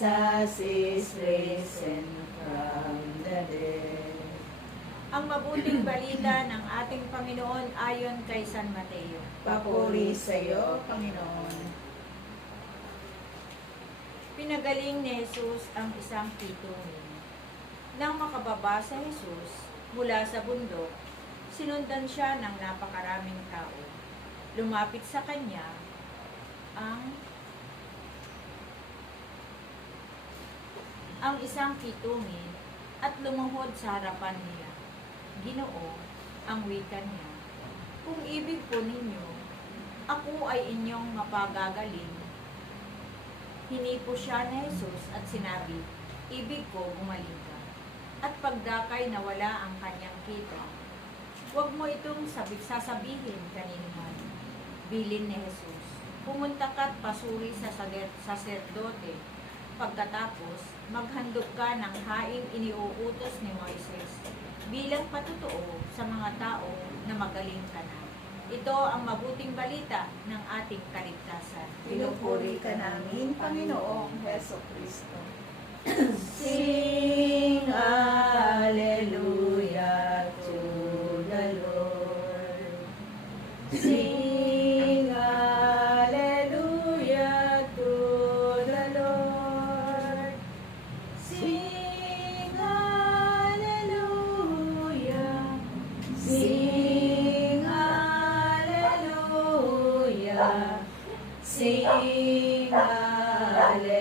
Jesus is risen from the dead. Ang mabuting balita ng ating Panginoon ayon kay San Mateo. Papuri sa iyo, Panginoon. Pinagaling ni Jesus ang isang pitungin. Nang makababa sa Jesus mula sa bundok, sinundan siya ng napakaraming tao. Lumapit sa kanya ang isang pitungin at lumuhod sa harapan niya. Ginoo, ang wika niya, kung ibig po ninyo, ako ay inyong mapagagaling. Hinipo siya ni Jesus at sinabi, ibig ko, gumaling ka. At pagdakay na wala ang kanyang kita, huwag mo itong sasabihin kaninuman. Bilin ni Jesus, pumunta ka't pasuri sa saserdote. Pagkatapos, maghandog ka ng haing iniuutos ni Moises bilang patotoo sa mga tao na magaling ka na. Ito ang mabuting balita ng ating kaligtasan. Pinupuri ka namin, Panginoong Heso Kristo. Sing Hallelujah to the Lord. Sing Hallelujah to the Lord. Sing Hallelujah. Sing Hallelujah. Sing Hallelujah.